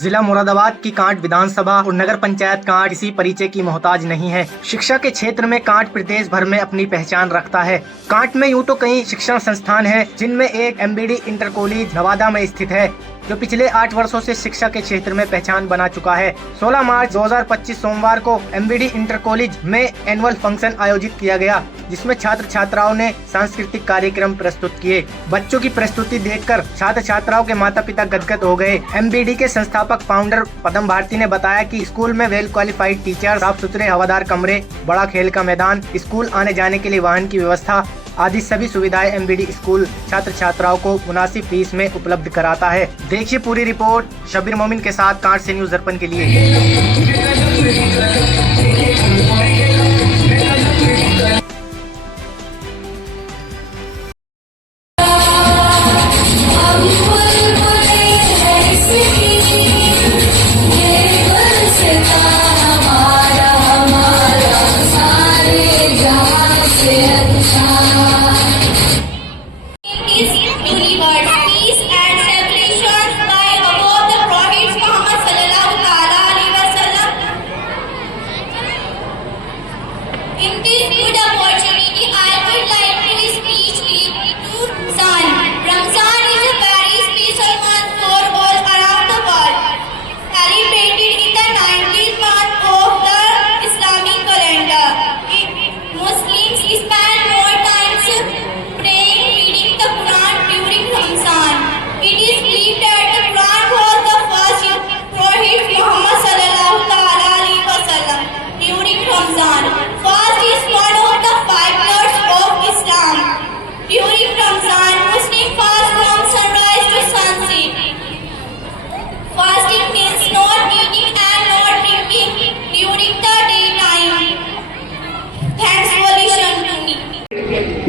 जिला मुरादाबाद की कांट विधानसभा और नगर पंचायत कांट किसी परिचय की मोहताज नहीं है। शिक्षा के क्षेत्र में कांट प्रदेश भर में अपनी पहचान रखता है। कांट में यूं तो कई शिक्षण संस्थान हैं, जिनमें एक एमबीडी इंटर कॉलेज नवादा में स्थित है, जो पिछले 8 वर्षों से शिक्षा के क्षेत्र में पहचान बना चुका है। 16 मार्च 2025 सोमवार को एमबीडी इंटर कॉलेज में एनुअल फंक्शन आयोजित किया गया, जिसमें छात्र छात्राओं ने सांस्कृतिक कार्यक्रम प्रस्तुत किए। बच्चों की प्रस्तुति देखकर छात्र छात्राओं के माता पिता गदगद हो गए। एमबीडी के संस्थापक फाउंडर पदम भारती ने बताया कि स्कूल में वेल क्वालिफाइड टीचर, साफ सुथरे हवादार कमरे, बड़ा खेल का मैदान, स्कूल आने जाने के लिए वाहन की व्यवस्था आदि सभी सुविधाएं एमबीडी स्कूल छात्र छात्राओं को मुनासिब फीस में उपलब्ध कराता है। देखिए पूरी रिपोर्ट शब्बीर मोमिन के साथ कांट से न्यूज़ दर्पण के लिए।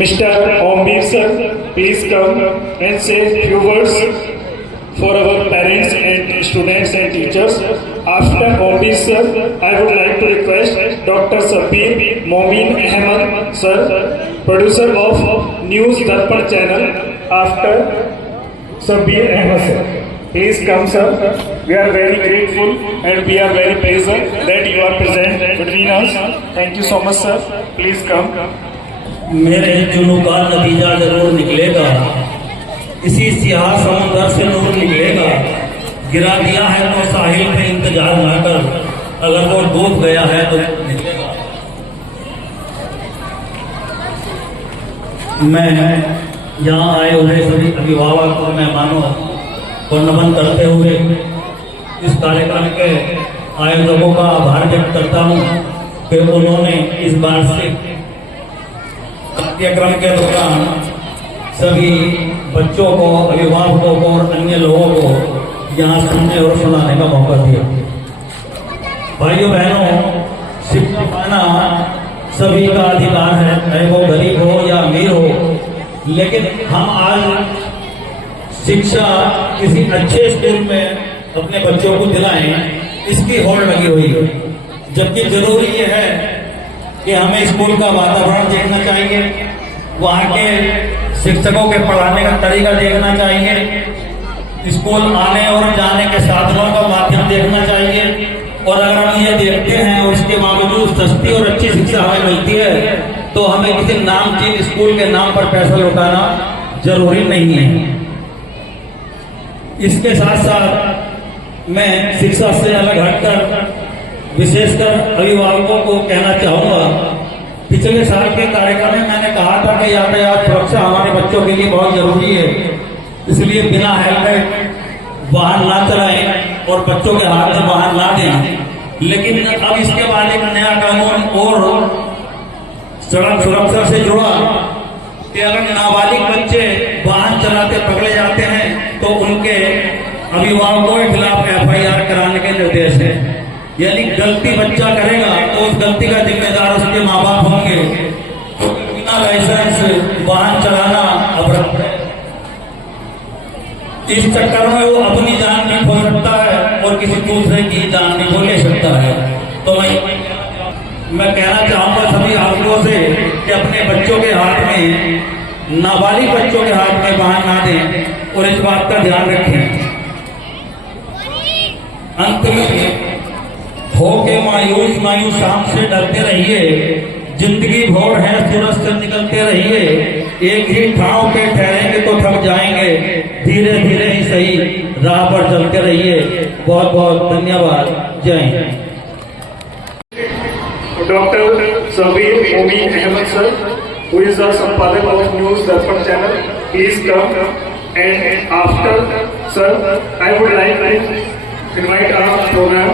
Mr. Ombir sir, please come and say a few words for our parents and students and teachers. After Ombir sir, I would like to request Dr. Shब्बीर Momin Ahmed sir, producer of News Darpan channel. After Shब्बीर Ahmed sir, please come sir. We are very grateful and we are very pleased that you are present between us. Thank you so much sir. Please come. मेरे जुनू का नतीजा जरूर निकलेगा, इसी सियाह समुंदर से नूर निकलेगा। गिरा दिया है तो साहिल पे इंतजार ना कर, अगर वो डूब गया है तो निकलेगा। मैं यहाँ आए हुए सभी अभिभावक और मेहमानों को नमन करते हुए इस कार्यक्रम के आयोजकों का आभार व्यक्त करता हूँ कि उन्होंने इस बार से पाठ्यक्रम के दौरान सभी बच्चों को, अभिभावकों को और अन्य लोगों को यहाँ सुनने और सुनाने का मौका दिया। भाइयों बहनों, शिक्षा पाना सभी का अधिकार है, चाहे वो गरीब हो या अमीर हो। लेकिन हम आज शिक्षा किसी अच्छे स्कूल में अपने बच्चों को दिलाएं, इसकी होड़ लगी हुई है। जबकि जरूरी ये है कि हमें स्कूल का वातावरण देखना चाहिए, वहाँ के शिक्षकों के पढ़ाने का तरीका देखना चाहिए, स्कूल आने और जाने के साधनों का माध्यम देखना चाहिए। और अगर हम ये देखते हैं और इसके बावजूद सस्ती और अच्छी शिक्षा हमें मिलती है, तो हमें किसी नामचीन स्कूल के नाम पर पैसा लौटाना जरूरी नहीं है। इसके साथ साथ मैं शिक्षा से अलग हटकर विशेषकर अभिभावकों को कहना चाहूंगा, पिछले साल के कार्यक्रम में मैंने कहा था कि यातायात सुरक्षा हमारे बच्चों के लिए बहुत जरूरी है, इसलिए बिना हेलमेट वाहन ना चलाएं और बच्चों के हाथ में वाहन ना दें। लेकिन अब इसके बाद एक नया कानून और सड़क सुरक्षा से जुड़ा कि अगर नाबालिग बच्चे वाहन चलाते पकड़े जाते हैं तो उनके अभिभावकों के खिलाफ FIR कराने के निर्देश है। यानी गलती बच्चा करेगा तो उस गलती का जिम्मेदार उसके माँ बाप होंगे। तो बिना लाइसेंस वाहन चलाना अपराध है। इस चक्कर में वो अपनी जान भी खो सकता है और किसी दूसरे की जान भी खो ले सकता है। तो मैं कहना चाहूंगा सभी आदमियों से कि अपने बच्चों के हाथ में, नाबालिग बच्चों के हाथ में वाहन ना दें और इस बात का ध्यान रखें। अंत में होके मायूस मायूस शाम से डरते रहिए, जिंदगी भोर है सूरज से निकलते रहिए, एक ही ठाव पे ठहरेंगे तो थक जाएंगे, धीरे धीरे ही सही राह पर चलते रहिए। बहुत बहुत धन्यवाद। जय Hind. Dr. Sabir Momin Ahmed sir, who is the Sampadak of News Darpan channel, please come. And after sir, I would like to invite our program.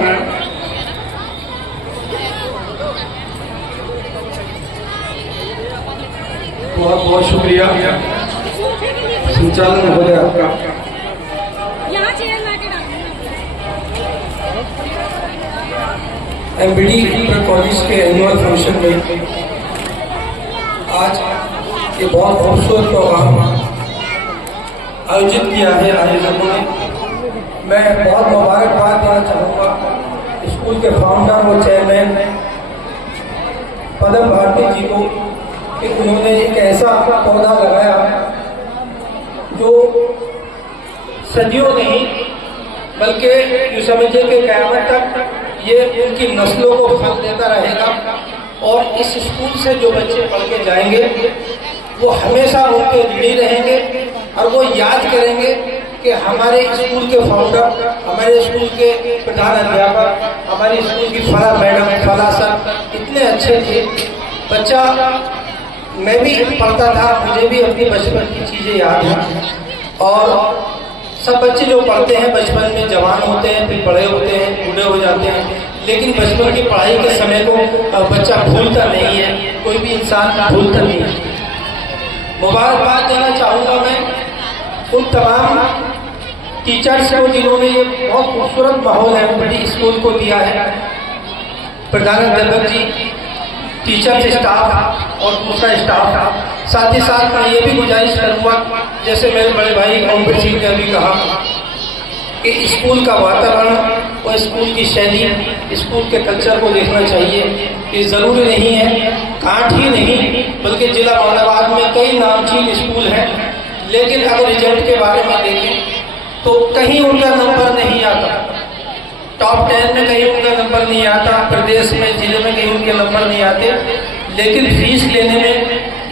बहुत बहुत शुक्रिया संचालन महोदय आपका। एमबीडी कॉलेज के एनुअल फंक्शन में आज ये बहुत खूबसूरत प्रोग्राम आयोजित किया है आयोजकों ने। मैं बहुत मुबारकबाद देना चाहूँगा स्कूल के फाउंडर और चेयरमैन पदम भारती जी को कि उन्होंने एक ऐसा पौधा लगाया जो सदियों नहीं बल्कि यूँ समझिए कि क़यामत तक ये उनकी नस्लों को फल देता रहेगा। और इस स्कूल से जो बच्चे पढ़ के जाएंगे वो हमेशा उनके ऋणी रहेंगे और वो याद करेंगे कि हमारे स्कूल के फाउंडर, हमारे स्कूल के प्रधान अध्यापक, हमारे स्कूल की फला मैडम, फला सर इतने अच्छे थे। बच्चा मैं भी पढ़ता था, मुझे भी अपनी बचपन की चीज़ें याद हैं। और सब बच्चे जो पढ़ते हैं बचपन में जवान होते हैं, फिर बड़े होते हैं, बूढ़े हो जाते हैं, लेकिन बचपन की पढ़ाई के समय को बच्चा भूलता नहीं है, कोई भी इंसान भूलता नहीं है। मुबारकबाद देना चाहूँगा मैं उन तमाम टीचर्स को जिन्होंने ये बहुत खूबसूरत माहौल एमबीडी स्कूल को दिया है। प्रधानाध्यापक जी, टीचर्स स्टाफ और दूसरा स्टाफ। साथ ही साथ मैं ये भी गुजारिश करूँगा, जैसे मेरे बड़े भाई ओमवीर सिंह ने अभी कहा कि स्कूल का वातावरण और स्कूल की शैली, स्कूल के कल्चर को देखना चाहिए। ये ज़रूरी नहीं है कांट ही नहीं बल्कि जिला औरंगाबाद में कई नामचीन स्कूल हैं, लेकिन अगर रिजल्ट के बारे में देखें तो कहीं उनका नंबर नहीं आता। टॉप 10 में कहीं उनका नंबर नहीं आता, प्रदेश में जिले में कहीं उनके नंबर नहीं आते, लेकिन फीस लेने में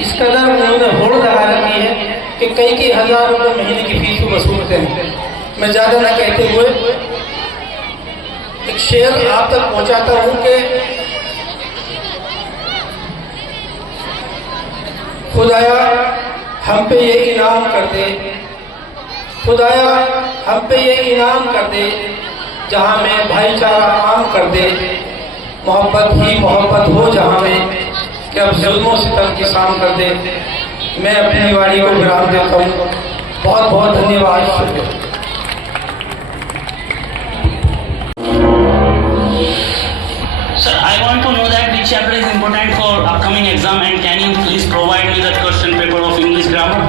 इस कदर उन्होंने होड़ लगा रखी है कि कई हज़ार रुपये महीने की फीस को वसूलते हैं। मैं ज़्यादा न कहते हुए एक शेर आप तक पहुँचाता हूँ कि खुदाया हम पे ये इनाम कर दे, खुदाया हम पे ये इनाम कर दे, जहाँ में भाईचारा आम कर दे, मोहब्बत ही मोहब्बत हो जहाँ में, कि अब जुल्मों सितम की शाम कर दे। मैं अपनी वाणी को विराम देता हूँ। बहुत बहुत धन्यवाद। Sir, I want to know that which chapter is important for upcoming exam, and can you please provide me that question paper of English grammar?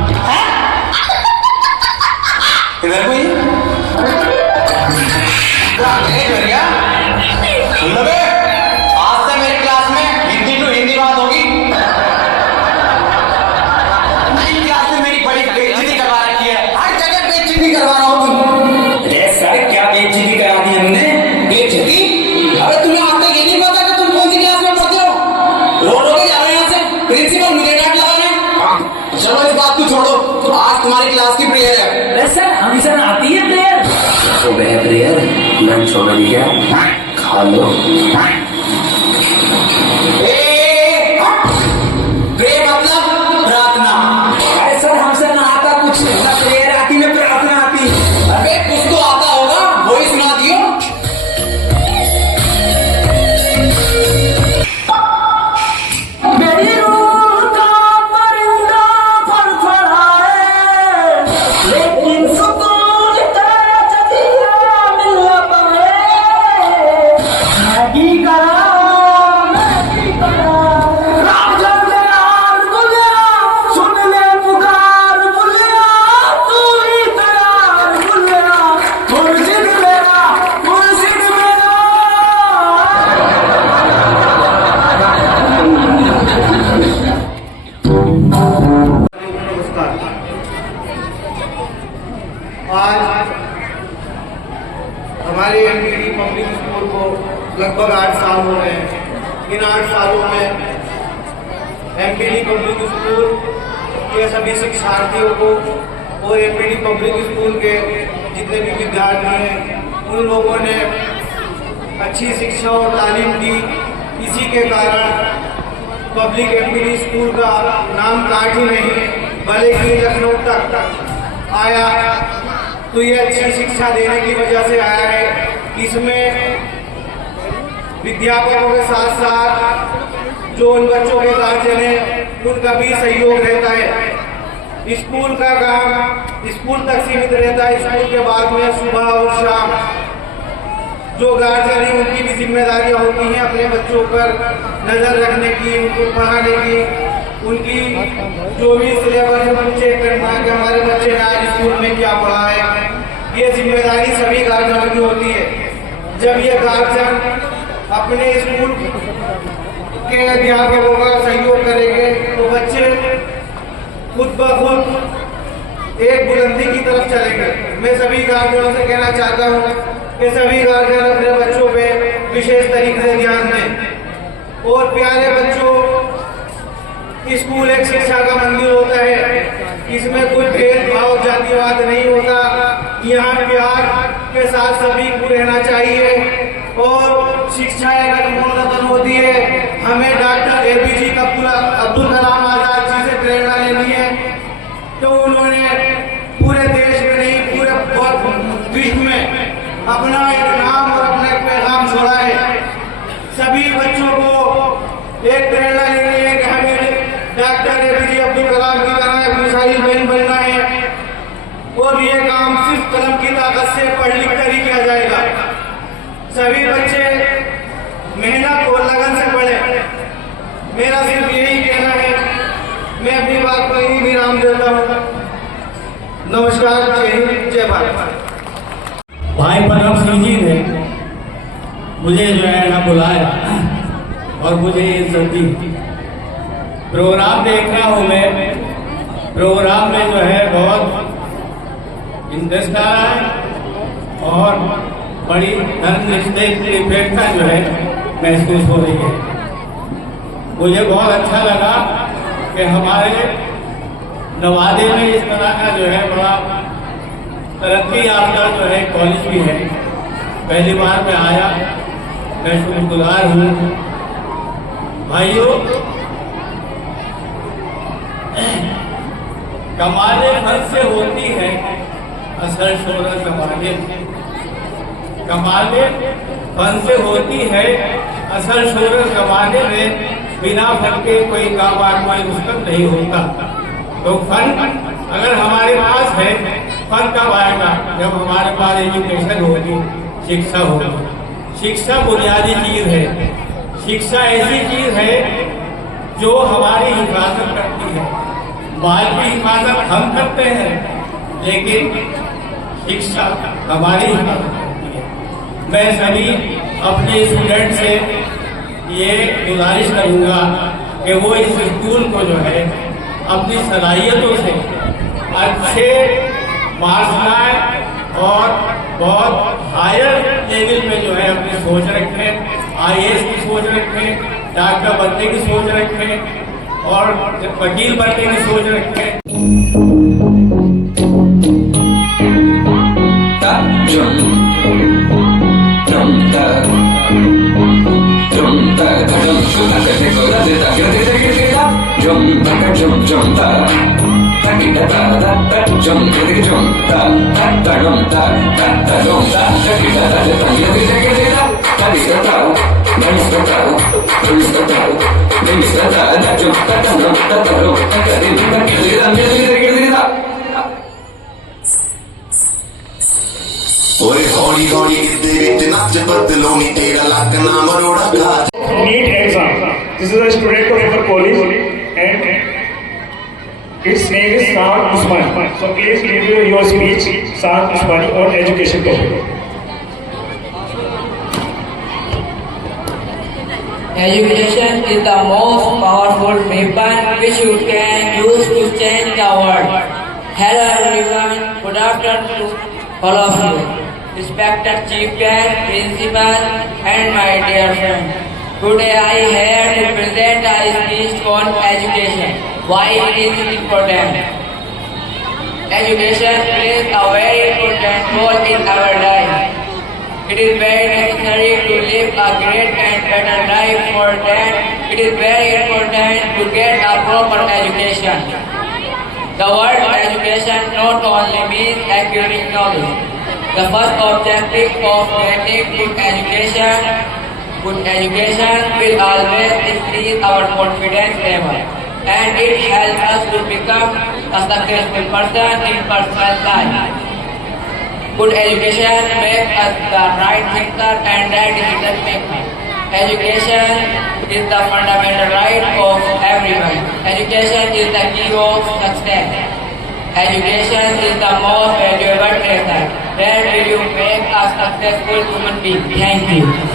इधर कोई आज से मेरी क्लास में हिंदी टू हिंदी बात होगी। क्लास में मेरी बड़ी बेइज्जती करवा रखी है, हर जगह बेइज्जती करवा रहा हूँ तुम। सर क्या बेइज्जती करा दी हमने? बेइज्जती? अरे तुम्हें आज तक ये नहीं पता कि तुम कौन सी क्लास में पढ़ते हो? रो रो के जा रहे हैं यहाँ से, प्रिंसिपल मुझे डांट लगाना है। चलो इस बात को छोड़ो, आज तुम्हारी क्लास की प्रेयर है। सर हमेशा आती है प्रेयर। तो वह प्रेयर लंच होने दिया, खा लो। प्रेयर मतलब प्रार्थना। अरे सर हमसे ना आता कुछ, ना प्रेयर आती ना प्रार्थना आती। अबे कुछ तो आता होगा, वही सुना दियो। मेरी रूह का परिंदा फड़फड़ाए, लेकिन सुकून तेरा जजीरा मिल न पाए। मैगी का हमारे एमपीडी पब्लिक स्कूल को लगभग 8 साल हो गए हैं। इन 8 सालों में एमपीडी पब्लिक स्कूल के सभी शिक्षार्थियों को और एमपीडी पब्लिक स्कूल के जितने भी विद्यार्थी हैं उन लोगों ने अच्छी शिक्षा और तालीम दी। इसी के कारण पब्लिक एमपीडी स्कूल का नाम काट ही नहीं बल्कि लखनऊ तक आया। तो ये अच्छी शिक्षा देने की वजह से आया है। इसमें विद्यार्थियों के साथ साथ जो उन बच्चों के गार्जियन हैं उनका भी सहयोग रहता है। स्कूल का काम स्कूल तक सीमित रहता है। स्कूल के बाद में सुबह और शाम जो गार्जियन है उनकी भी जिम्मेदारियां होती हैं अपने बच्चों पर नजर रखने की, उनको पढ़ाने की, उनकी जो भी सिलेबस है चेक करना कि हमारे बच्चे ने आज स्कूल में क्या पढ़ा है। ये जिम्मेदारी सभी गार्जियनों की होती है। जब ये गार्जियन अपने स्कूल के अध्यापकों का सहयोग करेंगे तो बच्चे खुद ब खुद एक बुलंदी की तरफ चलेंगे। मैं सभी गार्जियनों से कहना चाहता हूँ कि सभी गार्जियन अपने बच्चों पे विशेष तरीके से ध्यान दें। और प्यारे बच्चों, स्कूल एक शिक्षा का मंदिर होता है। इसमें कोई भेदभाव जातिवाद नहीं होता। यहाँ प्यार के साथ सभी को रहना चाहिए और शिक्षा एक अनमोल रत्न होती है। हमें डॉक्टर APJ अब्दुल कलाम आजाद जी से प्रेरणा लेनी है। तो उन्होंने पूरे देश में नहीं पूरे विश्व में अपना एक नाम और अपना एक पैगाम छोड़ा है। सभी बच्चों को एक प्रेरणा लेनी है कि हमें डॉक्टर APJ अब्दुल कलाम की तरह एक मिसाइल बहन बनना है। और ये काम सिर्फ कलम की ताकत से पढ़ लिख कर ही किया जाएगा। सभी बच्चे मेहनत और लगन से पढ़े। मेरा सिर्फ यही कहना है। मैं अपनी बात को यही विराम देता हूँ। नमस्कार, जय हिंद, जय भारत। भाई परम सिंह जी ने मुझे जो है ना बुलाया और मुझे इज्जत दी। प्रोग्राम देख रहा हूँ मैं। प्रोग्राम में जो है बहुत इंटरेस्ट आ रहा है और बड़ी अपेक्षा जो है महसूस हो रही है। मुझे बहुत अच्छा लगा कि हमारे नवादे में इस तरह का जो है बड़ा तरक्की याफ्ता जो है कॉलेज भी है। पहली बार मैं आया, मैं शुक्रगुजार हूँ। भाइयों, कमाले फल से होती है असल शोहरत कमाले। कमाले फल से होती है असल शोहरत कमाने में। बिना फल के कोई कारोबार मुश्किल नहीं होता। तो फल अगर हमारे पास है, फल कब आएगा? जब हमारे पास एजुकेशन होगी, शिक्षा होगी। शिक्षा बुनियादी चीज है। शिक्षा ऐसी चीज है जो हमारी हिफाजत करती है। माल की हिफाजत हम करते हैं, लेकिन शिक्षा हमारी हिफाजत करती है। मैं सभी अपने स्टूडेंट से ये गुजारिश करूंगा कि वो इस स्कूल को जो है अपनी सलाहियतों से अच्छे मार्क्स लाए और बहुत हायर लेवल में जो है अपनी सोच रखें। IAS की सोच रखें, डॉक्टर बनने की सोच रखें और वकील बनने की सोच रखें। हौली हौली नच बदलोनी तेरा लक ना मरोड़ा खा। NEET exam. This is a student of our college and its name is Saad Usmani. So please give your speech, Saad Usmani, on education topic. Education is the most powerful weapon which you can use to change the world. Hello everyone, good afternoon to all of you. respected chief guest, principal, and my dear friend. Today I here to present a speech on education. Why it is important? Education plays a very important role in our life. It is very necessary to live a great and better life. For that, it is very important to get a proper education. The word education not only means acquiring knowledge. The first objective of getting good education will always increase our confidence level, and it helps us to become a successful person in personal life. Good education makes us the right thinker and right decision maker. Education is the fundamental right of everyone. Education is the key of success. Education is the most valuable treasure. That will you make a successful human being. Thank you.